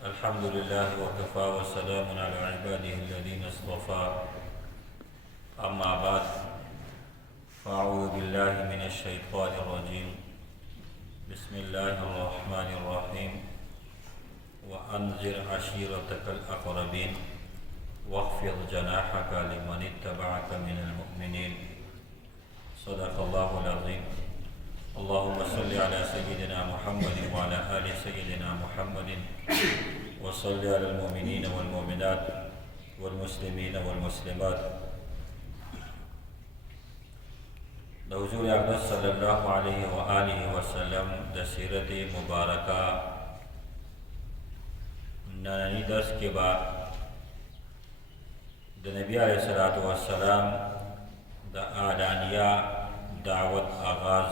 الحمد لله وكفى وسلام على عباده الذين اصطفى. أما بعد، فأعوذ بالله من الشيطان الرجيم. بسم الله الرحمن الرحيم. وأنذر عشيرتك الأقربين واخفض جناحك لمن اتبعك من المؤمنين. صدق الله العظيم. اللهم صل على سيدنا محمد وعلى آل سيدنا محمد وصل على المؤمنين والمؤمنات والمسلمين والمسلمات. د حضور اقدس صلی الله علیه و آله وسلم د سیرت مبارکه نننی درس کې به د نبی علیه الصلاة والسلام د اعلانیه دعوت آغاز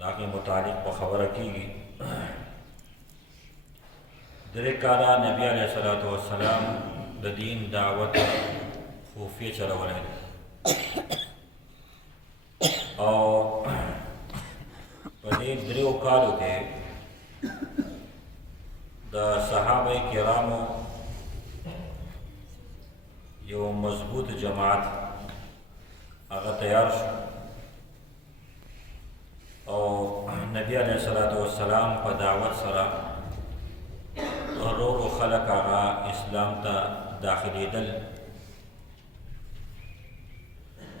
داغه متعلق په خبره کیږي. درې کاله نبی علیه الصلاة والسلام د دین دعوت خفیه چلولی او په دې دریو کالو کې د صحابه کرامو یو مضبوط جماعت هغه تیار شو او نبی علیه الصلاة والسلام په دعوت سره ورو خلق هغه اسلام ته داخلېدل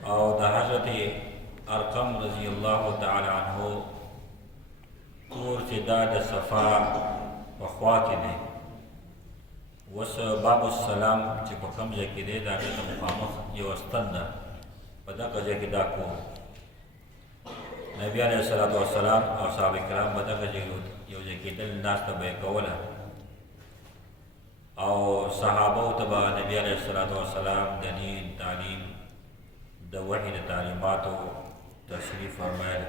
او د حضرت ارقم رضی الله تعالی عنه کور چې دا د صفا په خوا کې دی، اوس باب السلام چې په کوم ځای کې دی د هغې ته مخامخ یو استن ده، په دغه ځای کې دا کور نبی علیه الصلاة والسلام او صحابه کرام په دغه ځای یو ځای کېدل، ناسته به یې کوله او صحابو ته به نبی علیه الصلاة والسلام د دین تعلیم د وحی د تعلیماتو تشریف فرمایل.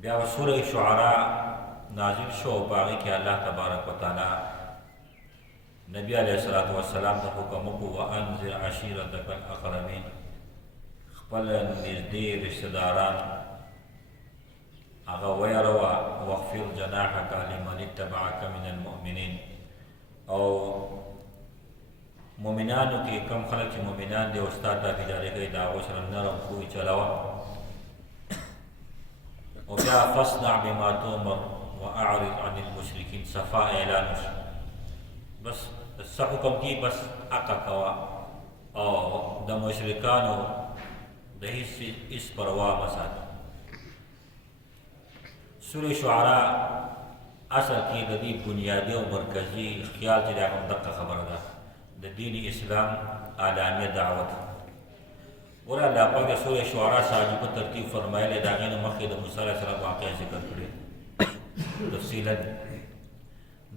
بیا سوره شعراء نازل شو، په هغې کې الله تبارک وتعالی نبی علیه الصلاة والسلام ته حکم وکړو وانذر عشیرتک الاقربین، خپل نږدې رشتهداران هغه ویروه، واخفض جناحک لمن اتبعک من المؤمنین، او مؤمنانو کې کم خلک چې مؤمنان دي او ستا تابعداري کوي د هغو سره نرم خوی چلوه. او بیا فاصدع بما تؤمر واعرض عن المشرکین، صفا اعلان وشو، بس څه حکم کی بس حقه کوه او د مشرکانو د هیڅ پروا مه ساته. سوره شعراء اصل کې د دې بنیادي او مرکزي خیال چې دا همدغه خبره ده د دین اسلام اعلانیه دعوت. ګوره الله پاک د سوره شعراء ساجبه ترتیب فرمایلی، د هغې نه مخکې د موسی علیه السلام واقعه ذکر کړې تفصیلا.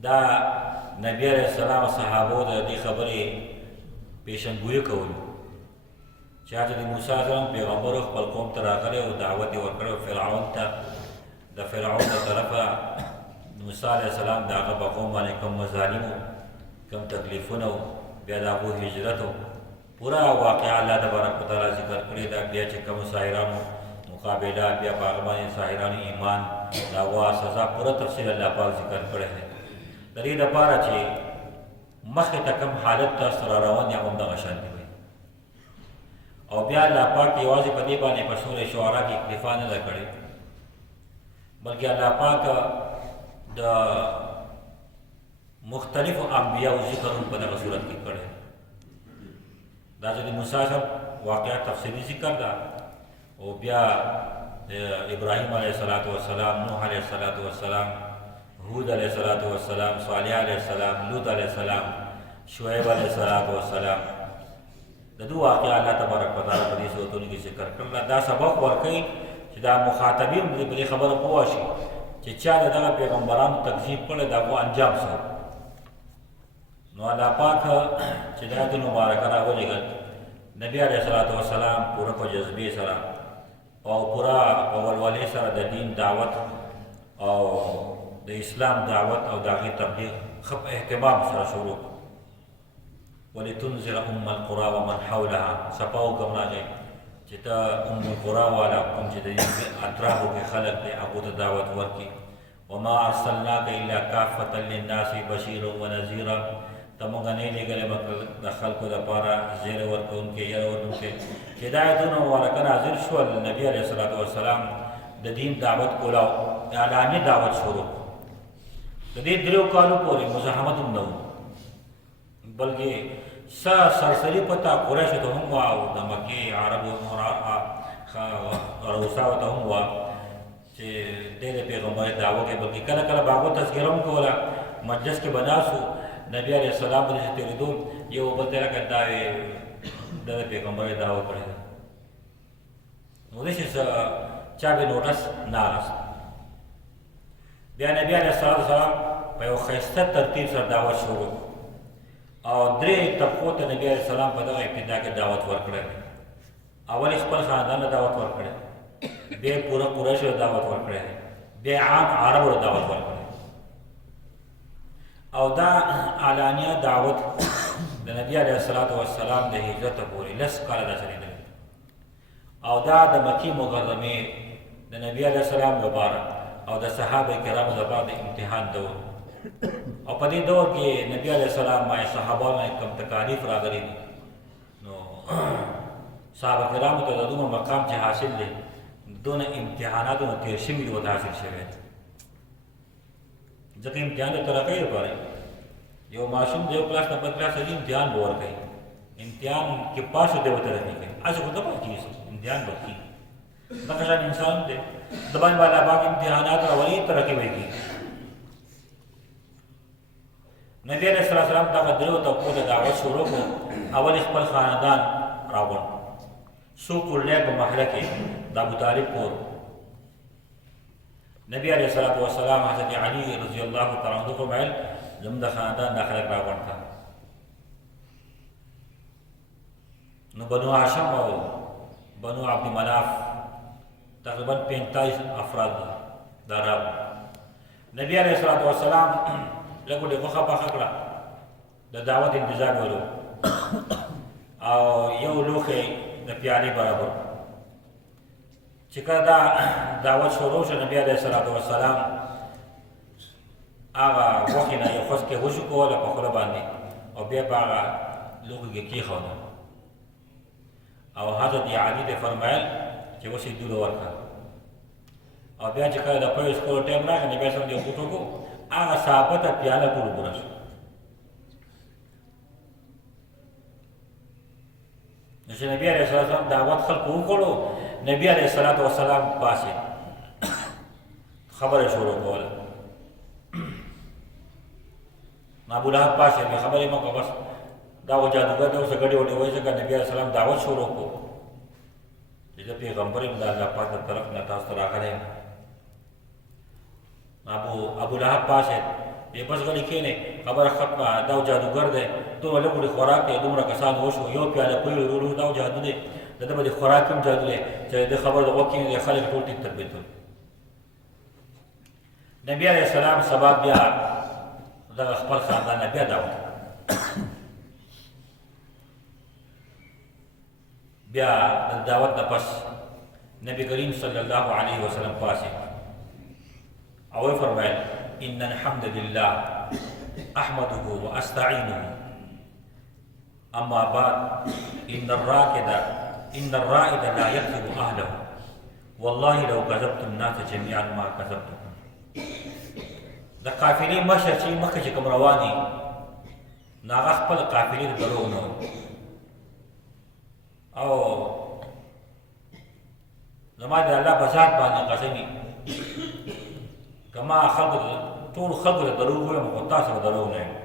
دا نبی علیه السلام صحابو د دې خبرې پیشنګویي کولو چې حضرت موسی علیه السلام پیغمبر خپل قوم ته راغلی او دعوت یې ورکړی فرعون ته. د فرعون د طرفه موسی علیه السلام د هغه په قوم باندې کوم مظالم و، کوم تکلیفونه و، بیا د هغو هجرت و، پوره واقعه الله تبارک وتعالی ذکر کړې ده. بیا چې کوم ساحرانو مقابله، بیا په هغه باندې ساحرانو ایمان، د هغو سزا پوره تفصیل الله پاک ذکر کړی دی د دې دپاره چې مخکې ته کوم حالت تاسو را روان یا همدغه شانتې وي. او بیا الله پاک یوازې په دې باندې په سوره شعراء کې اکتفا نه ده کړې، بلکې الله پاک د مختلفو انبیاو ذکر هم په دغه صورت کې کړی. دا حضرت موسی صاحب واقعه تفصیلي ذکر ده، او بیا ابراهیم علیه الصلاة والسلام، نوح علیه الصلاة والسلام، هود علیه الصلاة والسلام، صالح علیه السلام، لوط علیه السلام، شعیب علیه الصلاة والسلام، د دو واقعه الله تبارک وتعالی په دې صورتونو کې ذکر کړل. دا سبق ورکوي چې دا مخاطبین په دې خبره پوه شي چې چا د دغه پیغمبرانو تکذیب کړی، د هغو انجام څه. نو الله پاک چې د آیت مبارکه راولېږل، نبی علیه الصلاة والسلام پوره په جذبې سره او پوره په ولولې سره د دین دعوت او د اسلام دعوت او د هغې تبلیغ ښه په اهتمام سره شروع کړو. ولتنذر ام القرى ومن حولها، صفا وکړم راځئ چې ته ام القرى والا کوم چې د اطرافو کې خلک دی هغو ته دعوت ورکړي. وما ارسلناک الا کافة للناس بشیرا ونذیرا تمونږ نه لېږلې مګر د خلکو دپاره زیر ورکوونکې یره ورکوونکې هدایتونه ورکه نازل شول. نبي علیه الصلاة والسلام د دین دعوت کوله او اعلاني دعوت شروع د دې 3 کالو پورې مزاحمت هم نه و، بلکې سرسري پته قریشو ته هم وه او د مکې عربو روساو ته هم وه چې دی د پیغمبر دعوه کوي، بلکې کله کله به هغو تذکره هم کوله. مجلس کې به ناست وو، نبي علیه السلام به داسې تېرېدو، یو بل ته یې راکړه دا د پیغمبر دعوه کړې ده، نو داسې چا به نوټس نه اخیست. بیا نبي علیه السلام په یو ښایسته ترتیب سره دعوت شروع او 3 طبقو ته نبي علیه السلام په دغه ابتدا کې دعوت ورکړی. اول یې خپل خاندان له دعوت ورکړی، بیا یې پوره قریشو له دعوت ورکړی، بیا عام عربو له دعوت ورکړی. او دا اعلانیه دعوت د نبي علیه السلام د هجرت پورې 10 کاله دا چلېدلی او دا د مکې مکرمې د نبي علیه السلام لپاره او د صحابه کرامو لپاره د امتحان دور او په دې دور کې نبي علیه السلام باندې صحابانو باندې کوم تکالیف راغلي دي، نو صحابه کرامو ته د دومره مقام چې حاصل دی، دونه امتحاناتو نه تېر شوي دي ورته حاصل شوی دی. ځکه امتحان د ترقۍ لپاره یو ماشوم د یو کلاس نه بل کلاس ته ځي، امتحان به ورکوي، امتحان کې پاس دی ورته ترقي کوي، هسې خو نه به کېږي، امتحان به کېږي. دغه شان انسان دی، د باندې به الله پاک امتحانات راولي، ترقي به یې کېږي. نبي علیه السلام دغه 3 طبقو ته دعوت شروع کړو. اول یې خپل خاندان راوړ، سوق اللیل په محله کې د ابوطالب کور. نبي علیه السلام حضرت علي رضی الله تعالی عنه فرمایل زموږ د خاندان دا خلک راغونډ کړه. نو بنو هاشم او بنو عبد مناف تقریبا 45 افراد دا راغلل. نبي علیه السلام لږ ډېر غوښه پخه کړه، د دعوت انتظام ولو او یو لوښی د پیالې برابر. چې کله دا دعوت شروع شو، نبي علیه السلام هغه غوښې نه یو خوځ کې وشو کوله په خوله باندې او بیا په هغه لوښي کې کېښوده او حضرت علي ته فرمایل چې اوس یې دوله ورکړه. او بیا چې کله د پیو څښلو ټایم راغی، نبي علیه السلام یو کوټ وکړو، هغه ثابته پیاله ټول پوره شو. نو چې نبي علیه السلام دعوت خلکو وکړو، نبي علیه السلام پاسېد، خبره شروع کوله. ابولهب پاسېد، خبرې مه کوه، بس دا خو جادوګر دی، اوس ګډې وډې وایي. ځکه نبي علیه السلام دعوت شروع کړو چې زه پیغمبر یم د الله پاک د طرف نه تاسو ته راغلی یم. ابولهب پاسېد، بس غلی کښېنې، خبره ختمه، دا جادوګر دی، دومره لږ وړې خوراک دی، دومره کسان وشو، یو پیاله پوی ورو دا جادو دی، د ده به د خوراک هم جادو دی چې د خبر د غوږ کښېني خلک ټول ټیک تربیتول. نبي علیه السلام سبا بیا دغه خپل خاندان نه بیا دعوت بیا د دعوت نه پس نبی کریم صلی الله علیه وسلم پاسېد او یې فرمایل ان الحمد لله احمده واستعینه اما بعد ان الرائد لا يكذب اهله والله لو كذبت الناس جميعا ما كذبتكم. د قافلې مشر چې مخکې چې کوم روان دي، نو هغه خپل قافلې ته دروغ نه وایي او زما د الله په ذات باندې قسم وي، که ما ټولو خلکو ته دروغ ووایم خو تاسو به دروغ نه یم.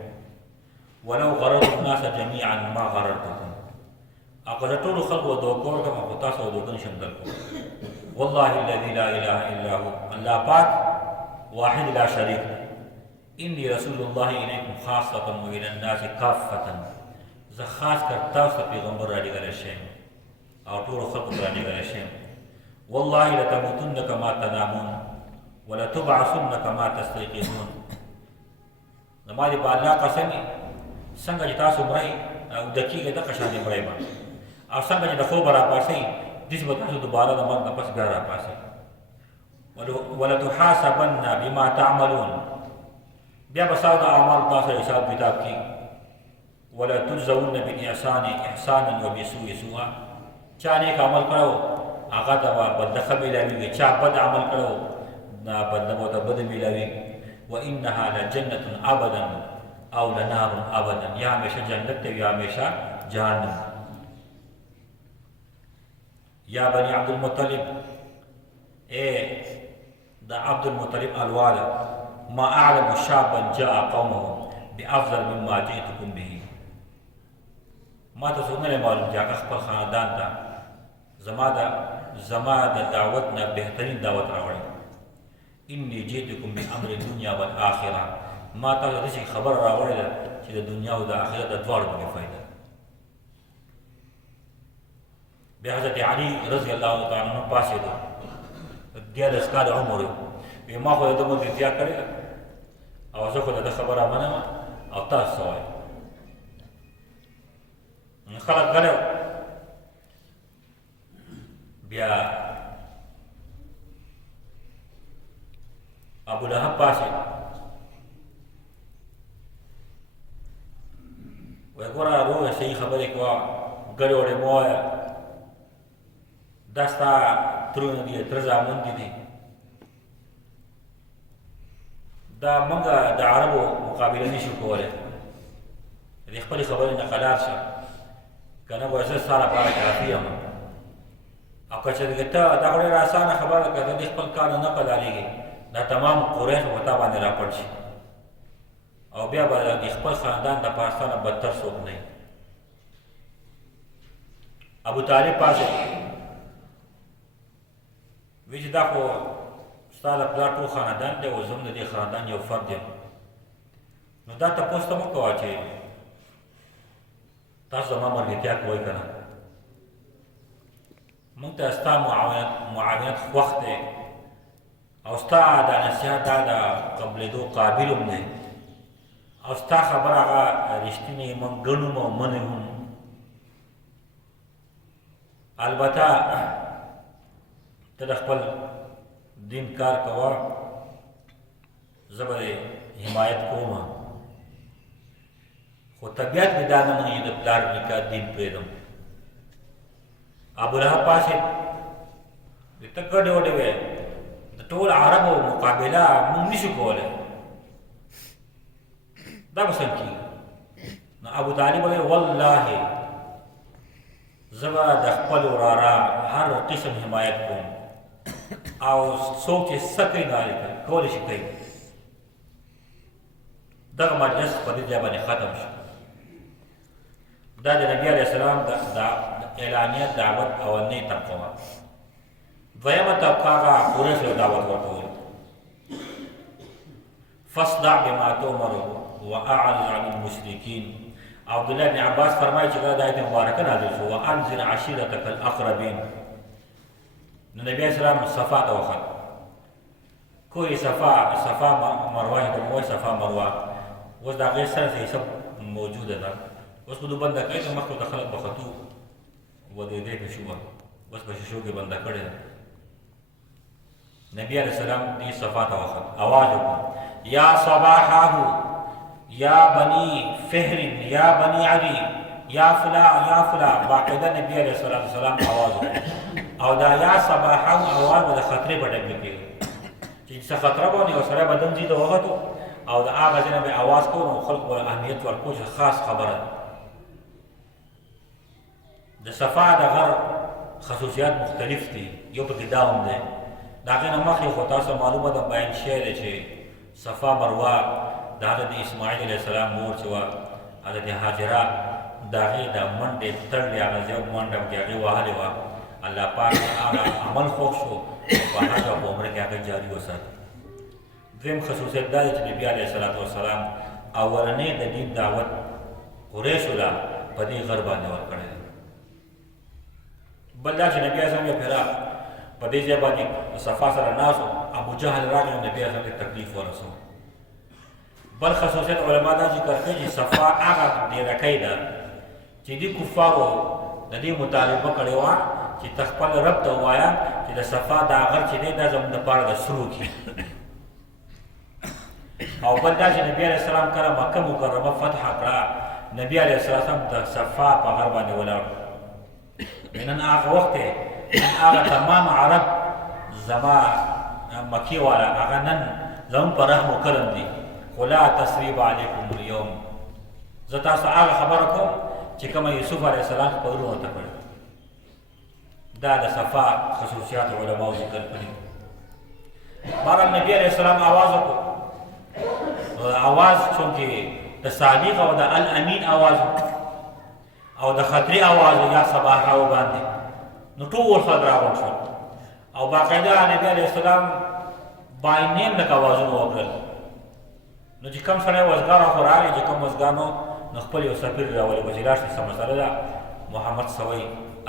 ولو غررت الناس جميعا ما غررتكم، او که زه ټولو خلکو به دوکه ورکړم خو تاسو به دوکه نشم درکوم. والله الذي لا اله الا هو، الله پاک واحد لا شریک. انی رسول الله الیکم خاصة والى الناس کافة، زه خاص کر تاسو ته پیغمبر رالیږلی شیم او ټولو خلکو ته رالیږلی شیم. والله لتموتن کما تنامون ولتبعثن کما تستيقظون. زما دې په الله قسم وي، څنګه چې تاسو مرئ او ویده کېږئ دغه شان دې مرئ به، او څنګه چې د خوبه راپاڅئ داسې به تاسو دوباره د مرګ نه پس بیا راپاڅئ. ولتحاسبن بما تعملون، بیا بساو د اعمال تاسو حساب کتاب کی. ولا تجزون بالاحسان احسانا وبسوء سوءا، چا نیک عمل کړو هغه ته بدله ملاویږي، چا بد عمل کړو دا بدله ته بد ملاویږي. وانها لجنه ابدا او لنار ابدا، یا همیشه جنت ته یا همیشه جهنم. یا بني عبد المطلب، اے دا عبد المطلب الوالد، ما اعلم شابا جاء قومه بافضل مما جئتكم به. ما ته څوک نه معلوم چې هغه خپل خاندان ته زما د دعوت نه بهترین دعوت راوړي. انی جئتکم بامر الدنیا والآخرة، ما ته داسې خبر راوړې ده چې د دنیا او د آخرت د دواړو باندې فایده. بیا حضرت علی رضی الله تعالی عنہ پاسېدو، 13 کاله عمر وي، ما خو د ده ملګرتیا کړې ده او زه خو د ده خبره منم او تاسو څه وایئ. خلک غلی بیا ابو لهب پاسېد، وایي ګوره روغې صحیح خبرې کوه، ګډې وډې مه وایه، دا ستا ترونه دي، تره زامن دي. دا موږ د عربو مقابله نشو کولی، د خپلې خبرې نه قلار شه، که نه به زه ستا لپاره کافي یم. او که چېرې ته دا خو ډېره اسانه خبره ده، که ته د خپل کار نه قلاریږي، دا تمام قریش به په تا باندې راپټ شي او بیا به د خپل خاندان د پاره نه بدتر څوک نه وي. ابو طالب پاسېد، وی چې دا خو ستا د پلار ټول خاندان دی او زه هم د دې خاندان یو فرد یم، نو دا تپوس ته مه کوه چې تاسو زما ملګرتیا کوئ که نه. موږ ته ستا معاونت خوښ دی او ستا دا نصیحت دا د قبلېدو قابل هم دی او ستا خبره هغه رښتینې موږ ګڼو او منې هم. البته ته د خپل دین کار کوه، زه به حمایت کوم، خو طبیعت مې دا نه مني چې د پلار نیکه دین پرېږدم. ابولهب پاسېد، ته ګډې وډې وې، د ټول عربو مقابله موږ نشو کولی، دا به څنګه کېږي؟ نو ابو طالب وویل والله زه به د خپل وراره هر قسم حمایت کوم او څوک چې څه کوي نو کولی شي کوي. دغه مجلس په دې ځای باندې ختم شو. دا د نبي علیه السلام د اعلانیه دعوت اولنۍ طبقه وه. دویمه طبقه هغه قریشو دعوت ورته وویل، فاصدع بما تؤمر واعرض عن المشرکین. عبدالله بن عباس فرمایي چې دا د آیت مبارکه نازل شو، وانذر عشیرتک الاقربین. نو نبی علیه السلام صفا ته وخت، کوی صفا مروه ته مو صفا مروه، اوس د هغې سره څه موجوده ده، اوس خو دو بنده کوي، نو مخکې د خلک به ختو ودېدې پې شوه، اوس په شیشو کې بنده کړې ده. نبی علیه السلام دې صفا ته وخت، اواز وکړو، یا صباحه یا بني فهر یا بني علي یا فلا یا فلا. باقاعده نبی علیه السلام اواز وکړو او دا یا صباحه اواز به د خطرې په ډګه کې چې څه خطره باندې یو سړی بدن ځي د وختو او د هغه ځای نه به اواز کوو، نو خلکو به اهمیت ورکوو چې خاص خبره ده. د صفا د غر خصوصیات مختلف دي، یو پکې دا هم دی. د هغې نه مخکې خو تاسو معلومه ده بیان شوی دی چې صفا مروه د حضرت اسماعیل علیه السلام مور چې وه حضرت هاجره، د هغې د منډې تړلې هغه یو منډه پکې هغې وهلې وه. الله پاک هغه عمل خوښ شو په حج او په عمره کې هغه جاري وساتي. دویم خصوصیت دا دی چې نبي علیه السلام اولنۍ د دین دعوت قریشو له په دې غر باندې ورکړی دی. بل دا چې نبي علیه السلام یې پهرا په دې ځای باندې صفا سره ناست و، ابو جهل راغی نو نبي علیه السلام ته تکلیف ورسو. بل خصوصیت علما دا ذکر کوي چې صفا هغه ډیرکۍ ده چې دې کفارو د دې مطالبه کړې وه چې تخپل رب ته وایا چې د صفا دا غر چې دی دا زموږ دپاره د سرو کې او بل دا چې نبي علیه السلام کله مکه مکرمه فتح کړه نبي علیه السلام د صفا په غر باندې ولاړ نن هغه وخت نن هغه تمام عرب زما مکی والا هغه نن زموږ په رحم و کرم دي خو لا تثریب علیکم اليوم زه تاسو هغه خبره کوم چې کومه یوسف علیه السلام په ورونو ته کړې دا د صفا خصوصیات علماو ذکر کړي بهرحال نبي علیه السلام آواز وکړو آواز چونکې د صادق او د الامین آواز او د خطري آواز یا صباحه باندې نو ټول خلک راغونډ شول او باقاعده نبي علیه السلام بای نیم لکه آوازونه وکړل نو چې کوم سړی وزګار خو راغی چې کوم وزګار نو خپل یو سفیر راولي چې لاړ شي څه مسله ده محمد سوی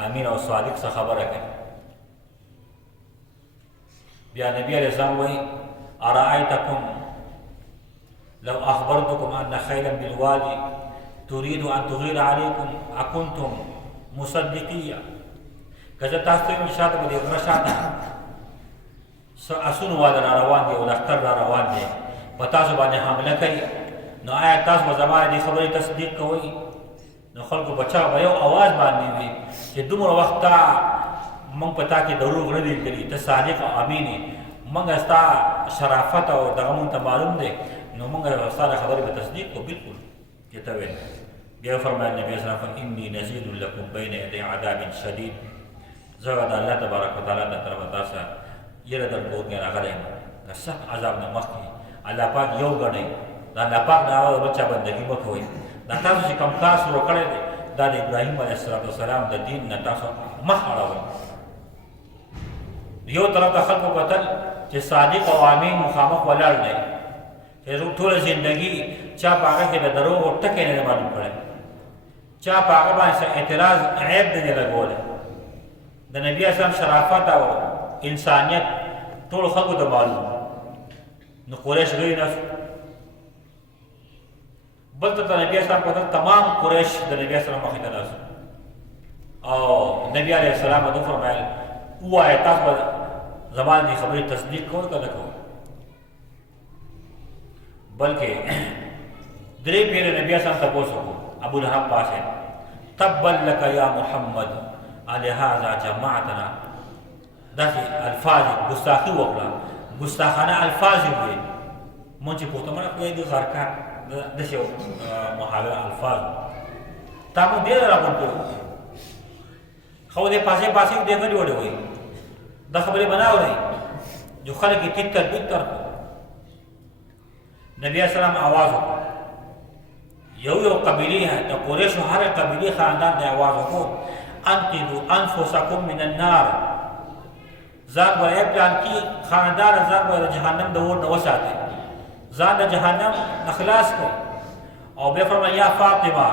امین او صادق څه خبره کوي بیا نبی علیه السلام وایي ارأیتکم لو اخبرتکم ان خیلا بالوادی تريد ان تغیر علیکم اکنتم مصدقیه که زه تاسو ته وایم شاته به د غره شاته څه اسونه واده را روان دي او لښکر را روان دی په تاسو باندې حمله کوي نو آیا تاسو به زما دې خبرې تصدیق کوئ نو خلکو بچا به یو اواز باندې وي چې دومره وخت تا موږ په تا کې دروغ نه دي کړي ته صادق او امین یې موږ ستا شرافت او دغه مونږ ته معلوم دی نو موږ ستا د خبرې به تصدیق کوو بالکل چې ته ویل بیا فرمایل نبي صلی الله علیه وسلم انی نذیر لکم بین یدی عذاب شدید زه د الله تبارک وتعالی د طرفه تاسو یره درکوږي راغلی یم د سخت عذاب نه مخکې الله پاک یو ګڼئ د الله پاک د هغه بچه بندګي مه کوئ دا تاسو چې کوم کار شروع کړی دی دا د ابراهیم علیه السلام د دین نه تاسو مخ اړوئ یو طرف ته خلکو کتل چې صادق او امین مخامخ ولاړ دی چې ټوله زندګي چا په هغه کې د دروغو ټکی نه دی معلوم کړی چا په هغه باندې اعتراض عیب دی نه لګولی د نبي اسلام شرافت او انسانیت ټولو خلکو ته معلوم نو قریش غلی نه شو بل ته د نبي اسلام کتل تمام قریش د نبي اسلام مخې ته ناست او نبي علیه السلام ورته فرمایل ووایه تاسو به زما دې خبرې تصدیق کوئ که نه کوئ بلکې درې پیرې نبي اسلام تپوس وکړو ابو لهب پاسه تبا لك یا محمد لهذا جماعتنا داسې الفاظ ګستاخي وکړه ګستاخانه الفاظ یې وویل مونږ چې پوښتنه کوي د غرکا داسې محاوره الفاظ تا مو ډېر راغونډ کړو خو دې پاسې پاسې دې غلي وړي وایي دا خبرې به نه اورئ جو خلک یې تیت تربیت تر نبي اسلام آواز وکړو یو قبیلې د قریشو هر قبیلې خاندان د آواز وکړو انقذوا انفسکم من النار ځان به یې پلان کې خاندان ځان به د جهنم د اور نه وساتي ځان د جهنم نه خلاص کړي او بیا فرمایي یا فاطمه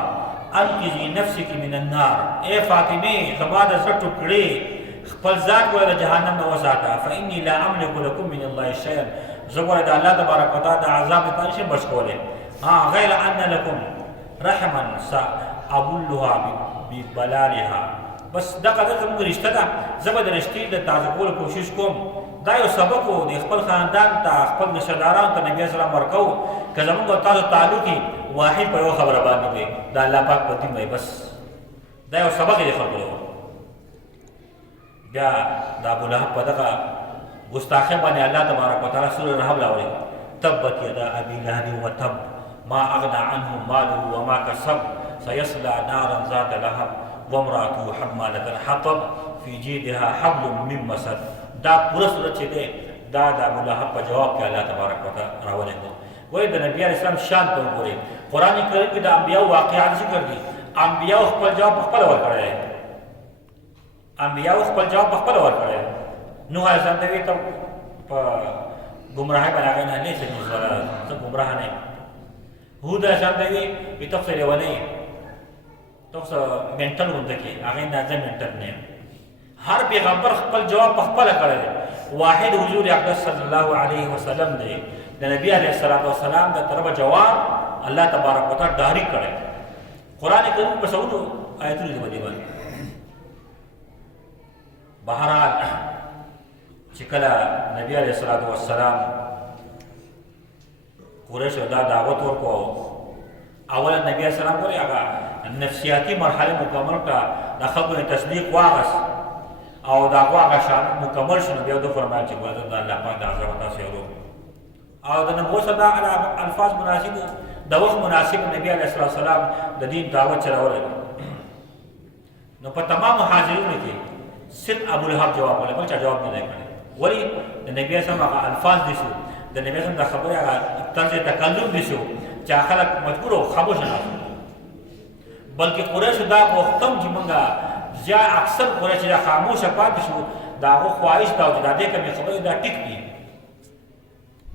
انقذي نفسك من النار اے فاطمه زما د زړه ټوکړې خپل ځان به د جهنم نه وساته فاني لا املك لكم من الله شيئا زه به د الله تبارک وتعالى د عذاب نه نشم بچ کولی غیر ان لكم رحما سابلها ببلالها بس دغه زموږ رشته ده زه به د رشتې د تازه کولو کوشش کوم دا یو سبق و د خپل خاندان ته خپل رشتهدارانو ته نبي اسلام ورکوو که زموږ تاسو تعلق واحد په یو خبره باندې وي د الله پاک په دین وایي بس دا یو سبق یې خلکو له بیا د ابولهب په دغه ګستاخۍ باندې الله تبارک وتعالی سوره رحم راوړي تبت یدا ابي لهب وتب ما اغنى عنه ماله وما كسب سيصلى نارا ذات لهب وامراته حمالة الحطب في جيدها حبل من مسد دا پورا صورت چې دی دا د ابولهب په جواب کې الله تبارک وتعالی راوړی دی وایي د نبي علیه السلام شان ته وګورئ قرآن کریم کې د انبیاو واقعات ذکر دي انبیاو خپل جواب پخپله ورکړی دی انبیاو خپل جواب پخپله ورکړی دی نوح علیه السلام ته وایي ته په ګمراهۍ باندې هغې نه لیسه زه ګمراه نه یم هود علیه السلام ته وایي ته خو لیونی یې ته خو مینټل غونډه کې هغې نه زه مینټل نه یم هر پیغمبر خپل جواب پخپله کړی دی واحد حضور اقدس صلی الله علیه وسلم دی د نبی علیه السلام د طرفه جواب الله تبارک وتعالی ډایرکټ کړی قرآن کریم په څو آیتونو کې باندې بهرحال چې کله نبی علیه الصلاة والسلام قریشو دا دعوت ورکو، اولا نبی علیه السلام کوي هغه نفسیاتی مرحله مکمل کړه، د خبرو تصدیق واغس او دا هغه شان مکمل شنو، بیا د فرمایل چې ګوره د الله پاک د عذاب تاسو یو او د نبوت صدا الفاظ مناسب د وخت مناسب نبی علیه الصلاة والسلام د دین دعوت چلول. نو په تمام حاضرینو کې صرف ابو لهب جواب ولا بل چا جواب نه کړی، ولی د نبی صلی الله علیه وسلم الفاظ دي شو، د نبی صلی الله علیه وسلم د خبره طرز تکلم دي شو چې خلک مجبور او خاموش نه، بلکې قریش دا وختم چې مونږه یا اکثر قریش دا خاموش پاتې شو، دا هغه خواهش دا چې دا دې کومې خبرې دا ټیک دي،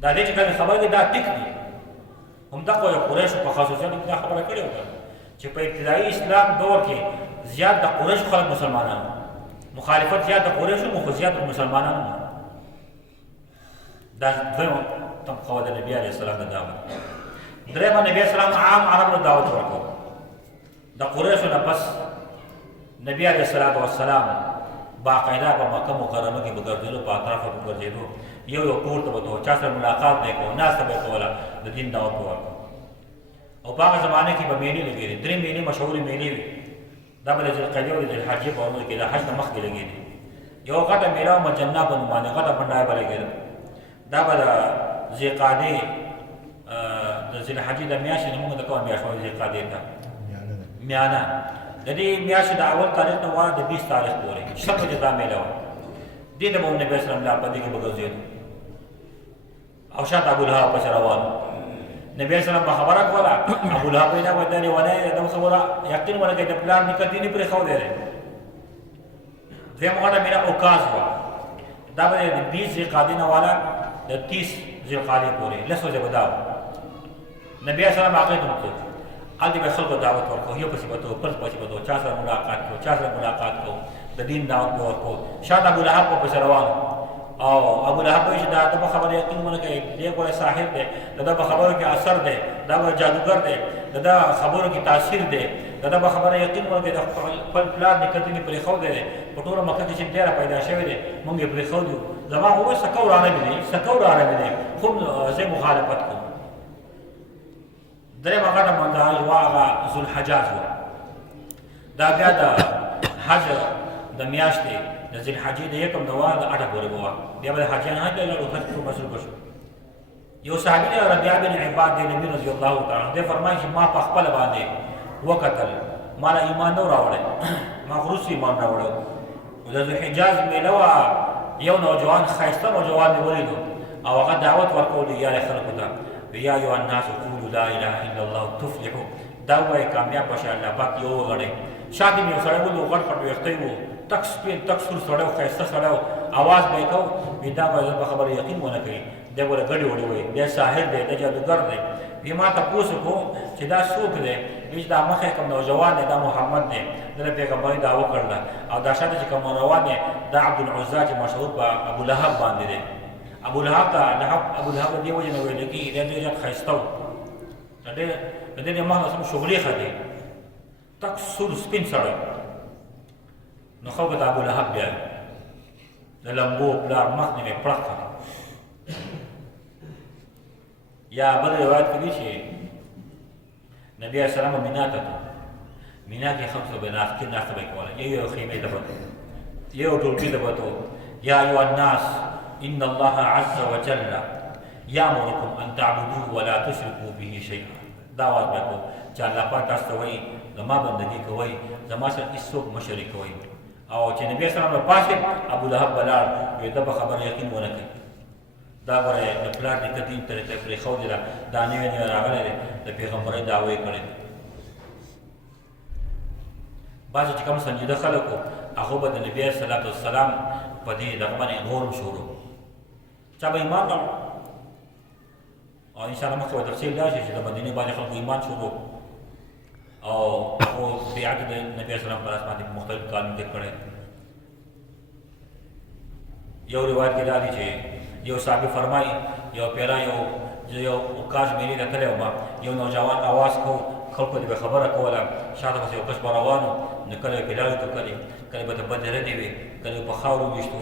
دا دې چې کومې خبرې دا ټیک دي. هم دا کوی قریش په خصوصیت دا خبره کړې وه چې په ابتدایي اسلام دور کې زیات د قریش خلک مسلمانانو، مخالفت زیات د قریشو مو خو زیات د مسلمانانو. دا دویم طبقه د نبی علیه السلام د دعوت. درېیمه نبی علیه السلام عام عربو دعوت ورکړ. د قریشو نه پس نبی علیه الصلاة والسلام باقاعده په مکه مکرمه کې به ګرځېدو، په اطرافو به ګرځېدو، یو یو کور ته به ځو، چا سره ملاقات به یې کوو، ناسته به یې کوله، د دین دعوت به ورکړو. او په هغه زمانه کې به مېلې لګېدې، درې مېلې مشهورې مېلې وې. دا به د ذوالقعدې او د ذوالحجې په عمر کې د حج نه مخکې لګېدې. یو غټه مېله وه مجنه په نوم باندې، غټه بنډایه به لګېده. دا به د ذوالقعدې د ذوالحجې د میاشتې نه موږ د کومه میاشت وایو ذوالقعدې ته؟ میانه. د دې میاشتې د اول تاریخ نه واره د 20 تاریخ پورې شل بجې دا مېله وه. دې ته به نبي علیه السلام لا په دې کې به ګرځېدو او شاته ابولهب پسې روان و. نبي علیه السلام به خبره کوله، ابولهب وایي دا به دا لیونی دی، دا خبره یقین ونه کوي د پلار نیکه دې نه پرېښودی دی. دویم غټه مېله اوکاز وه، دا به د 20 ذوالقعدې نه واله د 30 ذوالقعدې پورې 10 ورځې به دا وه. نبي علیه السلام هغې ته وتلو، هلته به خلکو دعوت ورکړو، یو پسې به ځو، بل پسې به ځو، چا سره ملاقات کوو، چا سره ملاقات کوو، د دین دعوت به ورکړو. شاته ابولهب به پسې روان او ابولهب وایي چې دا د به خبره یقین ونه کوي، دی ګوره ساحر دی، د ده په خبرو کې اثر دی، دا به جادوګر دی، د ده خبرو کې تاثیر دی، د ده په خبره یقین ونه کوي، د خپل پلار نیکه ځینې پرېښودی دی، په ټوله مکه کې چې ډېره پیدا شوی دی، مونږ یې پرېښودو. زما خو اوس سکور عربي دی، سکور عربي دی، خو زه مخالفت کوم. درېیمه غټه مندهاج وه هغه ذوالحجاج وه. دا بیا د حج د میاشتې د ذوالحجې د یکم د وه د 8 پورې به وه، بیا به د حاجیان حج ته لاړو، حج کړو، مصروفه شو. یو صحابي دی ربیعه بن عباد دی نبي رضی الله تعالی عنه، دی فرمایي چې ما په خپله باندې وکتل، ما له ایمان نه و راوړی، ما خو وروسته ایمان راوړی. د ذوالحجاج مېله وه، یو نوجوان ښایسته نوجوان مې ولیدو او هغه دعوت ورکولو یارې خلکو ته، یا ایها الناس قولوا لا اله الا الله تفلحوا، دا وایي کامیاب به شئ، الله پاک یو وغواړئ. شاته مې یو سړی ولید، غټ غټ ویښته یې وو، تک سپین تک سور سړی و، ښایسته سړی و، اواز به یې کو، وایي دا به زه په خبره یقین ونه کوي، دی به له ګډې وړې وایي، دی ساحر دی، دی جادوګر دی. وایي ما تپوس وکړو چې دا څوک دی؟ وایي دا مخې کوم نوجوان دی، دا محمد دی، ده د پیغمبرۍ دعوه کړله، او دا شاته چې کوم روان دی دا عبدالعزا چې مشهور په ابولهب باندې دی. ابولهب ته ابولهب د دې وجې نه ویل کېږي دی ډېر زیات ښایسته و، د دې مخ نه سم شغلېخه دی، تک سور سپین سړی. نو خلکو ته ابولهب بیا د لمبو پلار مخ نه مې پړق کړ. یا بل روایت کې دي چې نبي علیه السلام مینا ته تلو، مینا کې خلکو به ناسته به یې کوله، یو خیمې ته به تلو، یو ټولګي ته به تلو. یا ایها الناس ان الله عز وجل یامرکم ان تعبدوه ولا تشرکوا به شیئا. دا آواز به کوو چې الله پاک تاسو ته وایي زما بندګي کوئ، زما سره هېڅوک مه شریکوئ. او چې نبي اسلام به پاسېد، ابولهب به لاړ، وایي ده به خبره یقین ونه کوي، دا ګوره د پلار نیکه دین طریقه پرېښودې ده، دا نوی نوی راغلی دی، د پیغمبرۍ دعوه یې کړې ده. بعضې چې کوم سنجیده خلک وو هغو به د نبي علیه صلات والسلام په دې دغه باندې غورم شروع، چا به ایمان راوړ، او انشاءالله مخکې به تفصیل دا شي چې د مدینې باندې خلکو ایمان شروع او هغو بیعت د نبي علیه السلام په لاس باندې په مختلفو کارونو کې کړی. یو روایت کې دا دی چې یو صحابي فرمایي یو پیره یو اوکاژ مېلې ته تللی وم، یو نوجوان اواز کو خلکو دې خبره کوله شاته پسې یو کس به روانو نو کله یې پلاړو ته کلې کله به ته بدې ردې وې کله په خاورو ویشتو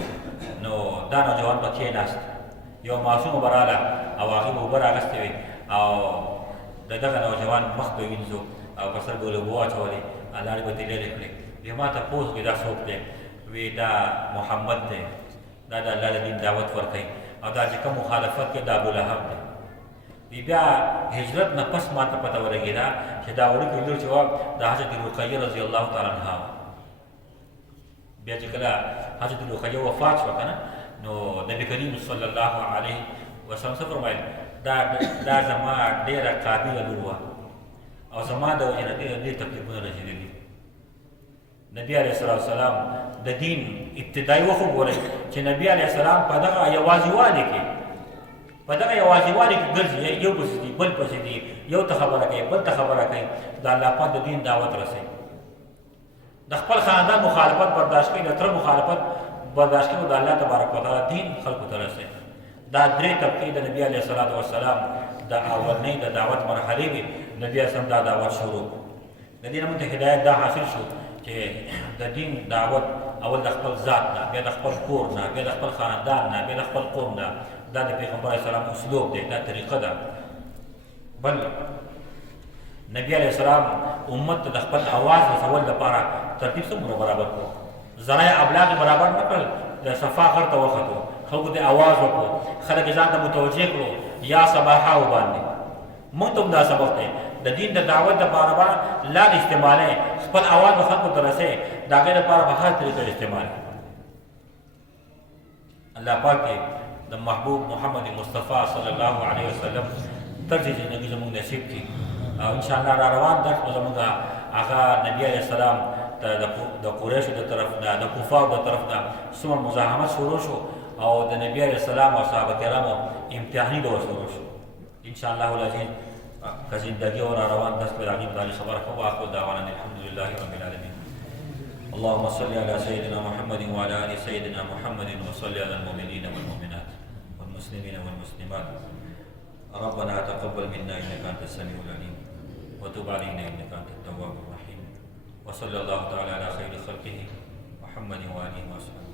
نو دا نوجوان به کېناست یو معصومه به راله او هغې به اوبه راغستې وې او د دغه نوجوان مخ به وینځو او په سر به یې اوبه واچولې لاړې به ترې لرې کړې بیا ما تپوس وکړې دا څوک دی وی دا محمد دی دا د الله د دین دعوت ورکوي او دا چې کوم مخالفت کوي دا ابولهب دی بیا هجرت نه پس ما ته پته ولګېده چې دا وړوکی لور چې وه د حضرت رقیه رضی الله تعالی عنها وه بیا چې کله حضرت رقیه وفات شوه که نه نو نبي کریم صلی الله علیه وسلم څه فرمایل دا زما ډېره قابله لور وه او زما د وجې نه ډېر تکلیفونه رسېدلي نبی علیه السلام د دین ابتدایي وخت وګورئ چې نبی علیه السلام په دغه یوازیوالي کې ګرځي یو پسې دي بل پسې دي یو ته خبره کوي بل ته خبره کوي د الله پاک د دین دعوت رسوي د خپل خاندان مخالفت برداشت کوي د تره مخالفت برداشت کوي د الله تبارک وتعالی دین خلکو ته رسوي دا درې طبقې د نبی علیه السلام د اولنۍ د دعوت مرحلې وي نبی اسلام دا دعوت شروع د دې نه موږ ته هدایت دا حاصل شو چې د دین دعوت اول د خپل ذات نه بیا د خپل کور نه بیا د خپل خاندان نه بیا د خپل قوم نه دا د پیغمبر علیه السلام اسلوب دی دا طریقه ده بل نبی علیه السلام امت ته د خپل اواز رسول لپاره ترتیب څومره برابر کړو ذرایع ابلاغ برابر نه کړل د صفا غر ته وختو خلکو ته اواز وکړو خلک ځان ته متوجه کړو یا صباحا وباندې موږ ته دا سبق دی د دین د دعوت لپاره به لار استعمالوي خپل اواز به خلکو ته رسوي د هغې لپاره به هر طریقه استعمال الله پاک دې د محبوب محمد مصطفی صلی الله علیه وسلم طرز زندګي زموږ نصیب کړي او انشاءالله را روان درس به زموږ هغه نبي علیه السلام ته د قریشو د طرف نه د کفارو د طرف نه څومره مزاحمت شروع شو او د نبي علیه السلام او صحابه کرامو امتحاني دور شروع شو انشاءالله العزیز که زندگی و را روان دست به رقیب داری خبر خوب آخر دعوانا الحمدلله رب العالمين اللهم صل على سيدنا محمد وعلى آل سيدنا محمد وصل على المؤمنين والمؤمنات والمسلمين والمسلمات ربنا تقبل منا إنك أنت السميع العليم وتب علينا إنك أنت التواب الرحيم وصلى الله تعالى على خير خلقه محمد وآله وصحبه